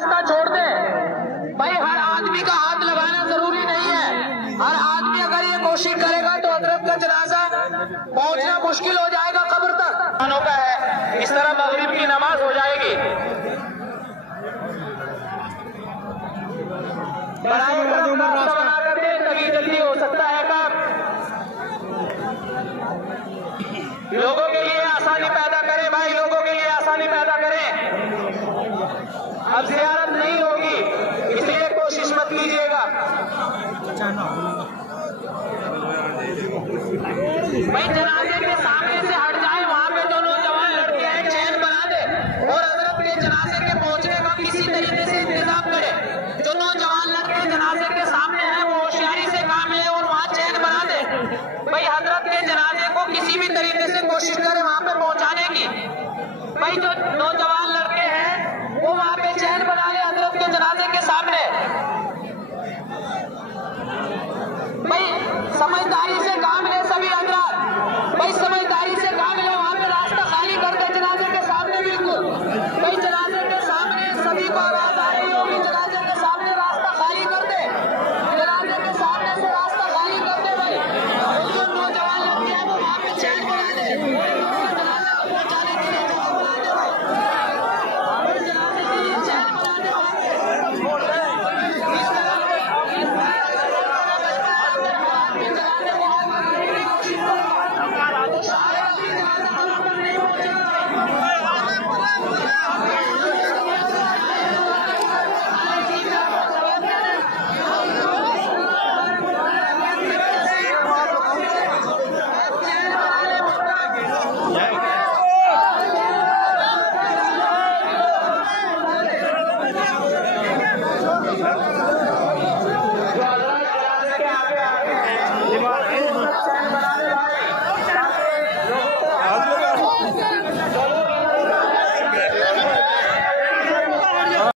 रास्ता छोड़ दें। भाई हर आदमी का हाथ लगाना जरूरी नहीं है। हर आदमी अगर ये कोशिश करेगा तो हजरत का जनाजा पहुंचना मुश्किल हो जाएगा कब्र तक। का है इस तरह मगरिब की नमाज हो जाएगी। तभी जल्दी हो सकता है काम। लोगों के लिए आसानी पैदा करें भाई, लोगों के लिए आसानी पैदा करें। अब ज़ियारत नहीं होगी इसलिए कोशिश मत कीजिएगा। भाई जनाजे के सामने से हट जाए, वहां पे जो नौजवान लड़के हैं चैन बना दे और हजरत के जनाजे के पहुंचने का किसी तरीके से इंतजाम करे। जो नौजवान लड़के जनाजे के सामने हैं वो होशियारी से काम है और वहां चैन बना दे। भाई हजरत के जनाजे को किसी भी तरीके से कोशिश करे वहां पे पहुंचाने की। भाई जो नौजवान लड़के हैं वो वहां पे चैन बना ले हजरत के जनाजे के सामने।